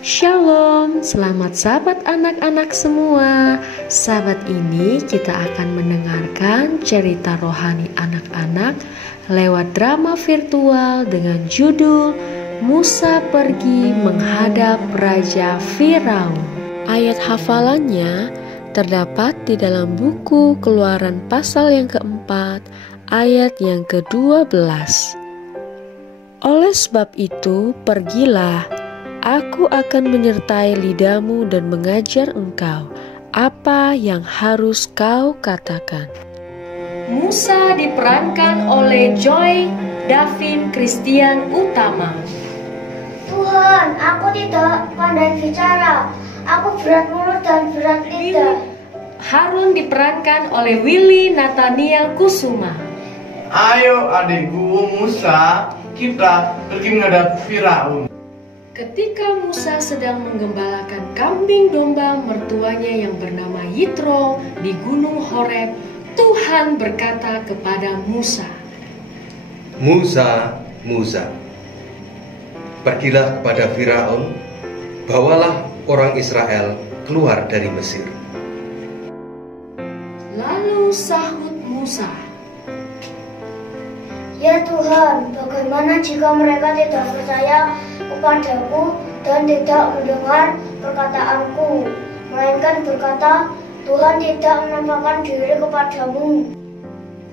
Shalom, selamat sahabat anak-anak semua. Sahabat ini kita akan mendengarkan cerita rohani anak-anak lewat drama virtual dengan judul Musa Pergi Menghadap Raja Firaun. Ayat hafalannya terdapat di dalam buku Keluaran pasal yang keempat, ayat yang ke-12. Oleh sebab itu, pergilah, aku akan menyertai lidahmu dan mengajar engkau apa yang harus kau katakan. Musa diperankan oleh Joy Davin Christian Utama. Tuhan, aku tidak pandai bicara. Aku berat mulut dan berat lidah. Harun diperankan oleh Willy Nathaniel Kusuma. Ayo adikku Musa, kita pergi menghadap Firaun. Ketika Musa sedang menggembalakan kambing domba mertuanya yang bernama Yitro di Gunung Horeb, Tuhan berkata kepada Musa, Musa, Musa, pergilah kepada Firaun, bawalah orang Israel keluar dari Mesir. Lalu sahut Musa, Ya Tuhan, bagaimana jika mereka tidak percaya kepadaku dan tidak mendengar perkataanku, melainkan berkata, Tuhan tidak menampakkan diri kepadamu.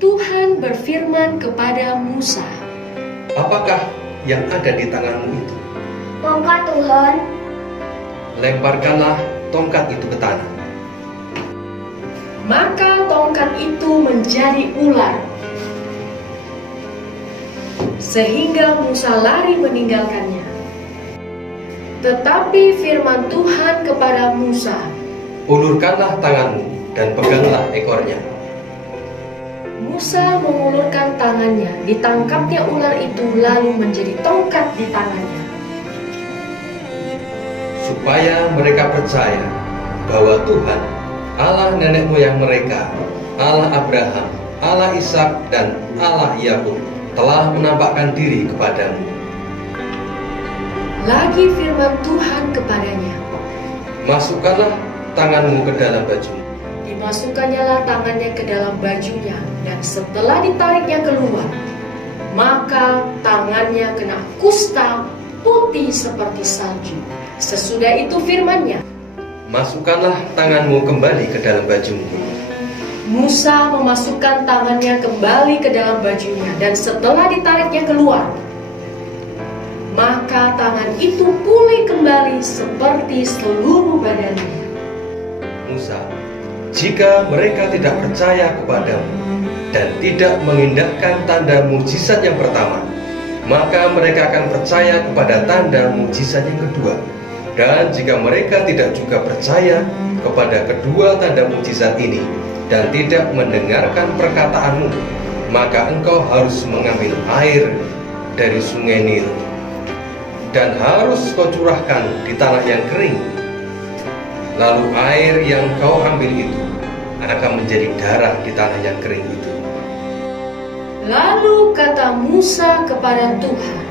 Tuhan berfirman kepada Musa, Apakah yang ada di tanganmu itu? Tongkat Tuhan. Lemparkanlah tongkat itu ke tanah. maka tongkat itu menjadi ular, sehingga Musa lari meninggalkannya. Tetapi firman Tuhan kepada Musa, Ulurkanlah tanganmu dan peganglah ekornya. Musa mengulurkan tangannya, ditangkapnya ular itu lalu menjadi tongkat di tangannya. Supaya mereka percaya bahwa Tuhan, Allah nenek moyang mereka, Allah Abraham, Allah Ishak dan Allah Yakub telah menampakkan diri kepadamu. Lagi firman Tuhan kepadanya, Masukkanlah tanganmu ke dalam baju. dimasukkannya tangannya ke dalam bajunya, dan setelah ditariknya keluar, maka tangannya kena kusta putih seperti salju. Sesudah itu firman-Nya, Masukkanlah tanganmu kembali ke dalam bajumu. Musa memasukkan tangannya kembali ke dalam bajunya, dan setelah ditariknya keluar, maka tangan itu pulih kembali seperti seluruh badannya. Musa, jika mereka tidak percaya kepadamu dan tidak mengindahkan tanda mujizat yang pertama, maka mereka akan percaya kepada tanda mujizat yang kedua. Dan jika mereka tidak juga percaya kepada kedua tanda mujizat ini dan tidak mendengarkan perkataanmu, maka engkau harus mengambil air dari sungai Nil dan harus kau curahkan di tanah yang kering. Lalu air yang kau ambil itu akan menjadi darah di tanah yang kering itu. Lalu kata Musa kepada Tuhan,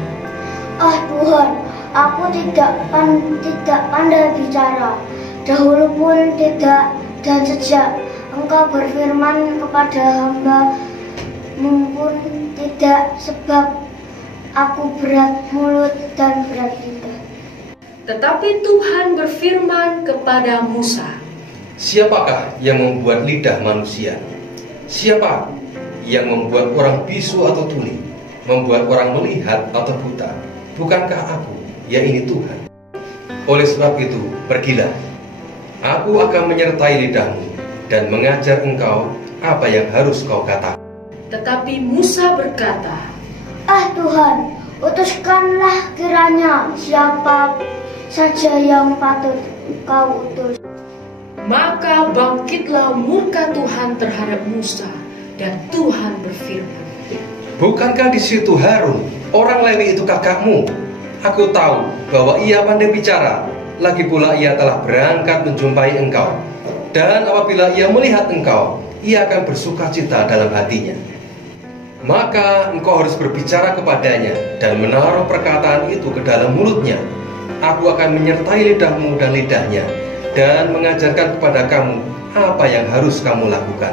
Ah Tuhan, aku tidak pandai bicara, dahulu pun tidak, dan sejak Engkau berfirman kepada hamba-Mu pun tidak, sebab aku berat mulut dan berat lidah. tetapi Tuhan berfirman kepada Musa, Siapakah yang membuat lidah manusia? Siapa yang membuat orang bisu atau tuli, membuat orang melihat atau buta? Bukankah aku, ya ini Tuhan? Oleh sebab itu, pergilah. Aku akan menyertai lidahmu dan mengajar engkau apa yang harus kau katakan. Tetapi Musa berkata, Ah Tuhan, utuskanlah kiranya siapa saja yang patut Kau utus. maka bangkitlah murka Tuhan terhadap Musa, dan Tuhan berfirman, Bukankah di situ Harun, orang Lewi itu kakakmu? Aku tahu bahwa ia pandai bicara, lagi pula ia telah berangkat menjumpai engkau. Dan apabila ia melihat engkau, ia akan bersuka cita dalam hatinya. Maka engkau harus berbicara kepadanya dan menaruh perkataan itu ke dalam mulutnya. Aku akan menyertai lidahmu dan lidahnya, dan mengajarkan kepada kamu apa yang harus kamu lakukan.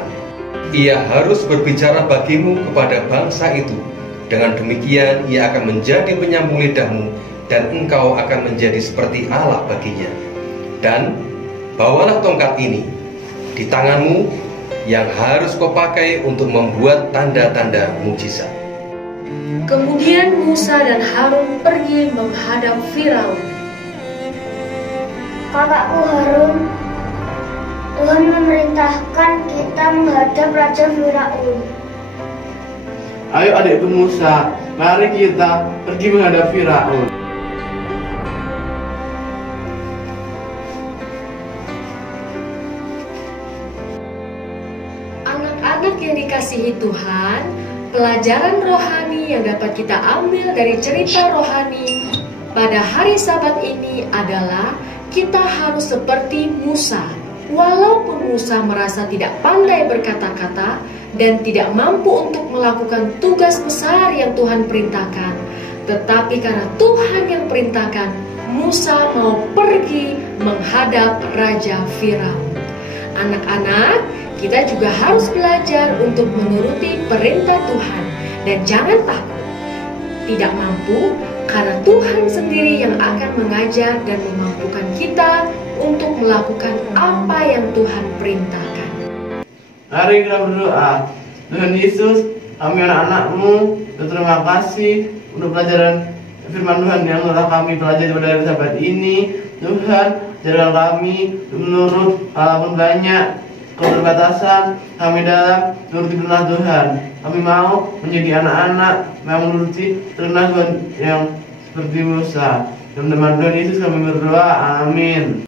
Ia harus berbicara bagimu kepada bangsa itu. Dengan demikian ia akan menjadi penyambung lidahmu, dan engkau akan menjadi seperti Allah baginya. Dan bawalah tongkat ini di tanganmu, yang harus kau pakai untuk membuat tanda-tanda mujizat. Kemudian Musa dan Harun pergi menghadap Firaun. Kakakku Harun, Tuhan memerintahkan kita menghadap Raja Firaun. Ayo adikku Musa, mari kita pergi menghadap Firaun. Anak-anak yang dikasihi Tuhan, pelajaran rohani yang dapat kita ambil dari cerita rohani pada hari Sabat ini adalah kita harus seperti Musa. Walaupun Musa merasa tidak pandai berkata-kata dan tidak mampu untuk melakukan tugas besar yang Tuhan perintahkan, tetapi karena Tuhan yang perintahkan, Musa mau pergi menghadap Raja Firaun. Anak-anak, kita juga harus belajar untuk menuruti perintah Tuhan dan jangan takut. Tidak mampu, karena Tuhan sendiri yang akan mengajar dan memampukan kita untuk melakukan apa yang Tuhan perintahkan. Mari kita berdoa. Tuhan Yesus, kami anak-anak-Mu, terima kasih untuk pelajaran firman Tuhan yang telah kami pelajari pada hari Sabat ini. Tuhan, ajarkan kami menurut walaupun banyak keterbatasan kami dalam menuruti perintah Tuhan. Kami mau menjadi anak-anak yang menuruti perintah Tuhan yang seperti Musa. Dalam nama Tuhan Yesus kami berdoa, amin.